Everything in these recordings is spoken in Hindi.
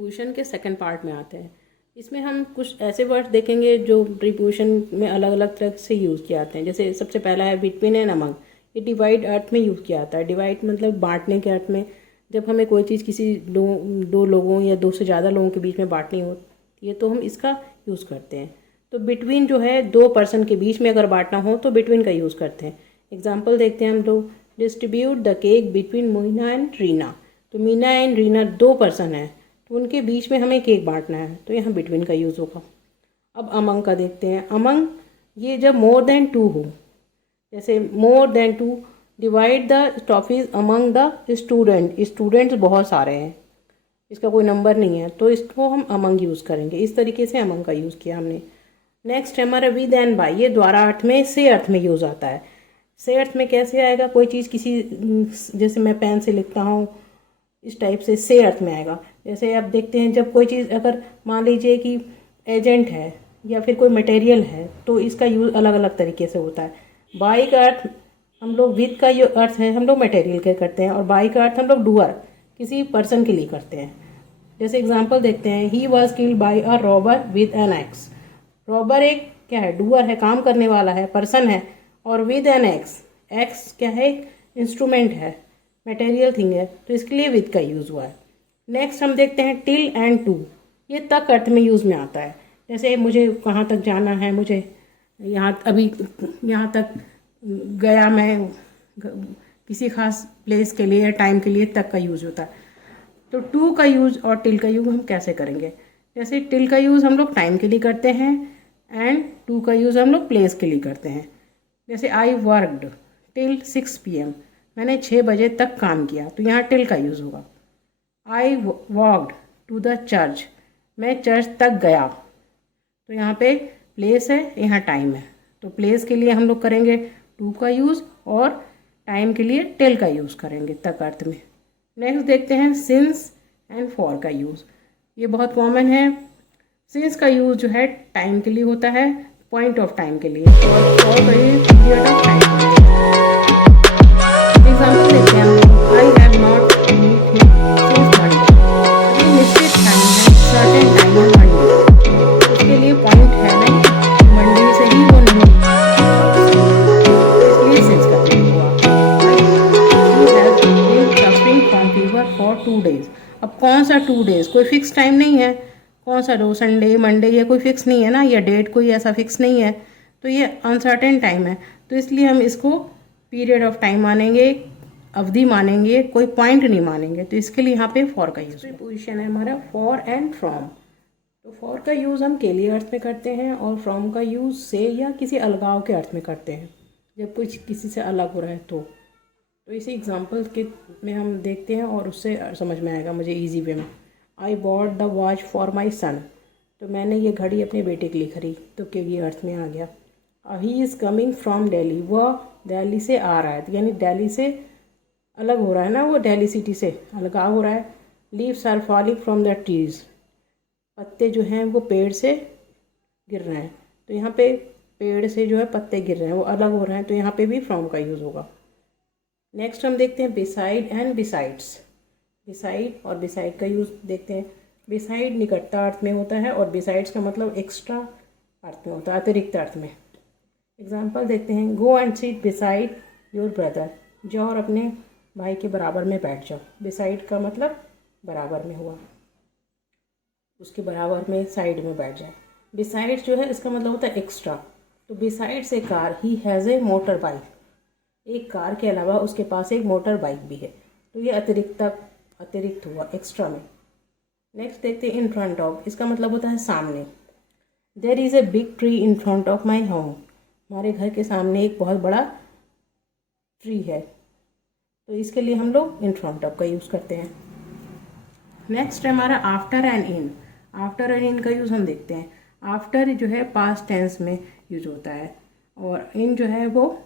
प्रीपोजिशन के सेकंड पार्ट में आते हैं। इसमें हम कुछ ऐसे वर्ड देखेंगे जो प्रीपोजिशन में अलग अलग तरह से यूज़ किए जाते हैं। जैसे सबसे पहला है बिटवीन एंड अमंग। ये डिवाइड अर्थ में यूज़ किया जाता है। डिवाइड मतलब बांटने के अर्थ में, जब हमें कोई चीज़ किसी दो लोगों या दो से ज़्यादा लोगों के बीच में बांटनी होती है तो हम इसका यूज़ करते हैं। तो बिटवीन जो है दो पर्सन के बीच में अगर बांटना हो तो बिटवीन का यूज़ करते हैं। एग्जाम्पल देखते हैं हम लोग, distribute the cake between Meena and Reena. तो मीना एंड रीना दो पर्सन हैं, तो उनके बीच में हमें केक बांटना है, तो यहाँ बिटवीन का यूज़ होगा। अब अमंग का देखते हैं। अमंग ये जब मोर देन टू हो, जैसे more than two, divide the toffees among the student. Students बहुत सारे हैं, इसका कोई नंबर नहीं है, तो इसको हम अमंग यूज़ करेंगे। इस तरीके से अमंग का यूज़ किया हमने। नेक्स्ट है हमारा विद एंड बाय। ये द्वारा अर्थ में, से अर्थ में यूज़ आता है। से अर्थ में कैसे आएगा? कोई चीज़ किसी, जैसे मैं पेन से लिखता हूँ, इस टाइप से अर्थ में आएगा। जैसे आप देखते हैं जब कोई चीज़, अगर मान लीजिए कि एजेंट है या फिर कोई मटेरियल है, तो इसका यूज़ अलग अलग तरीके से होता है। बाई का अर्थ हम लोग, विद का जो अर्थ है हम लोग मटेरियल के करते हैं, और बाई का अर्थ हम लोग डूअर, किसी पर्सन के लिए करते हैं। जैसे एग्जाम्पल देखते हैं, he was killed by a robber with an axe. Robber एक क्या है? डूअर है, काम करने वाला है, पर्सन है। और विद एन एक्स, एक्स क्या है? एक इंस्ट्रूमेंट है, मटेरियल थिंग है, तो इसके लिए विद का यूज़ हुआ है। नेक्स्ट हम देखते हैं टिल एंड टू। ये तक अर्थ में यूज़ में आता है। जैसे मुझे कहाँ तक जाना है, मुझे यहाँ तक गया मैं, किसी खास प्लेस के लिए या टाइम के लिए तक का यूज़ होता है। तो टू का यूज़ और टिल का यूज़ हम कैसे करेंगे? जैसे टिल का यूज़ हम लोग टाइम के लिए करते हैं, एंड टू का यूज़ हम लोग प्लेस के लिए करते हैं। जैसे आई वर्कड टिल 6 PM, मैंने 6 बजे तक काम किया, तो यहाँ टिल का यूज़ होगा। I walked to the church, मैं चर्च तक गया, तो यहाँ पे प्लेस है, यहाँ टाइम है, तो प्लेस के लिए हम लोग करेंगे टू का यूज़, और टाइम के लिए टिल का यूज़ करेंगे तक अर्थ में। नेक्स्ट देखते हैं सिंस एंड फॉर का यूज़। ये बहुत कॉमन है। सिंस का यूज़ जो है टाइम के लिए होता है, पॉइंट ऑफ टाइम के लिए, और फॉर का यूज़ पीरियड ऑफ टाइम के लिए। एग्जाम्पल देखते हैं हम लोग, I have not meet him since Monday. ये निश्चित टाइम है, सर्टेन टाइम है मंडे, उसके लिए पॉइंट है नहीं, मंडे से ही वो नहीं, इसलिए सिंस का यूज़ हुआ। She has been suffering from fever for 2 days। अब कौन सा 2 days? कोई फिक्स टाइम नहीं है, कौन सा डो, संडे, मंडे, ये कोई फिक्स नहीं है ना, या डेट कोई ऐसा फिक्स नहीं है, तो ये अनसर्टेन टाइम है, तो इसलिए हम इसको पीरियड ऑफ टाइम मानेंगे, अवधि मानेंगे, कोई पॉइंट नहीं मानेंगे, तो इसके लिए यहाँ पे फॉर का यूज़। प्रीपोजिशन है हमारा फॉर एंड फ्रॉम। तो फॉर का यूज़ हम के लिए अर्थ में करते हैं, और फ्रॉम का यूज़ से या किसी अलगाव के अर्थ में करते हैं, जब कुछ किसी से अलग हो रहा है तो इसी एग्जाम्पल के में हम देखते हैं और उससे समझ में आएगा मुझे ईजी वे में। I bought the watch for my son, तो मैंने ये घड़ी अपने बेटे के लिए खरीदी, तो के ये अर्थ में आ गया। He is coming from Delhi, वह दिल्ली से आ रहा है, तो यानी दिल्ली से अलग हो रहा है ना, वो दिल्ली सिटी से अलगाव हो रहा है। Leaves are falling from the trees, पत्ते जो हैं वो पेड़ से गिर रहे हैं, तो यहाँ पे पेड़ से जो है पत्ते गिर रहे हैं, वो अलग हो रहे हैं, तो यहाँ पे भी फ्रॉम का यूज़ होगा। नेक्स्ट हम देखते हैं बिसाइड एंड बिसाइड्स। बिसाइड और बिसाइड का यूज़ देखते हैं। बिसाइड निकटता अर्थ में होता है, और बिसाइड्स का मतलब एक्स्ट्रा अर्थ में होता है, अतिरिक्त अर्थ में। एग्जाम्पल देखते हैं, go and seat beside your brother, जाओ और अपने भाई के बराबर में बैठ जाओ। बिसाइड का मतलब बराबर में हुआ, उसके बराबर में, साइड में बैठ जाए। बिसाइड जो है इसका मतलब होता है एक्स्ट्रा। तो besides A car he has a motor bike, एक कार के अलावा उसके पास एक मोटर बाइक भी है, तो ये अतिरिक्त हुआ, एक्स्ट्रा में। नेक्स्ट देखते हैं इन फ्रंट ऑफ, इसका मतलब होता है सामने। There is a big tree in front of my home, हमारे घर के सामने एक बहुत बड़ा ट्री है, तो इसके लिए हम लोग इन फ्रंट ऑफ का यूज़ करते हैं। नेक्स्ट है हमारा after and in. After and in का यूज़ हम देखते हैं। आफ्टर जो है पास्ट टेंस में यूज होता है, और इन जो है वो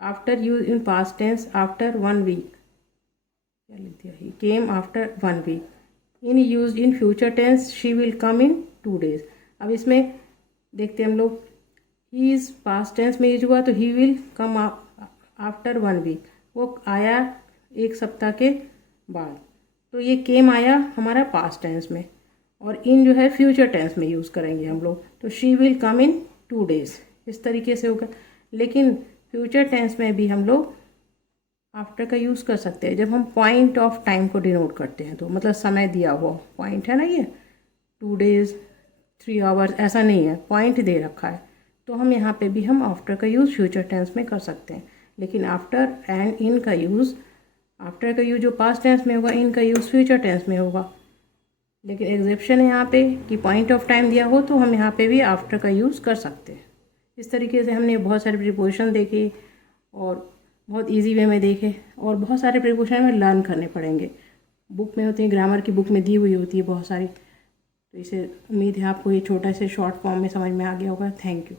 after use in past tense, after 1 week, क्या लिख दिया, he came after 1 week। In use in future tense, she will come in 2 days। अब इसमें देखते हैं हम लोग, ही इज़ पास्ट टेंस में यूज हुआ, तो he will come after 1 week, वो आया 1 सप्ताह के बाद, तो ये केम आया हमारा पास्ट टेंस में, और इन जो है फ्यूचर टेंस में यूज़ करेंगे हम लोग। तो she will come in 2 days, इस तरीके से होगा। लेकिन फ्यूचर टेंस में भी हम लोग आफ्टर का यूज़ कर सकते हैं जब हम पॉइंट ऑफ टाइम को डिनोट करते हैं। तो मतलब समय दिया हुआ पॉइंट है ना, ये 2 days 3 hours ऐसा नहीं है, पॉइंट दे रखा है। तो हम यहाँ पे भी हम आफ्टर का यूज़ फ्यूचर टेंस में कर सकते हैं। लेकिन आफ्टर एंड इन का यूज़, आफ्टर का यूज़ जो पास्ट टेंस में होगा, इन का यूज़ फ्यूचर टेंस में होगा। लेकिन एग्जेप्शन है यहाँ पे कि पॉइंट ऑफ टाइम दिया हो तो हम यहाँ पे भी आफ्टर का यूज़ कर सकते हैं। इस तरीके से हमने बहुत सारे प्रीपोजिशन देखे और बहुत इजी वे में देखे, और बहुत सारे प्रीपोजिशन हमें लर्न करने पड़ेंगे। बुक में होती है, ग्रामर की बुक में दी हुई होती है बहुत सारी। तो इसे उम्मीद है आपको ये छोटा से शॉर्ट फॉर्म में समझ में आ गया होगा। Thank you.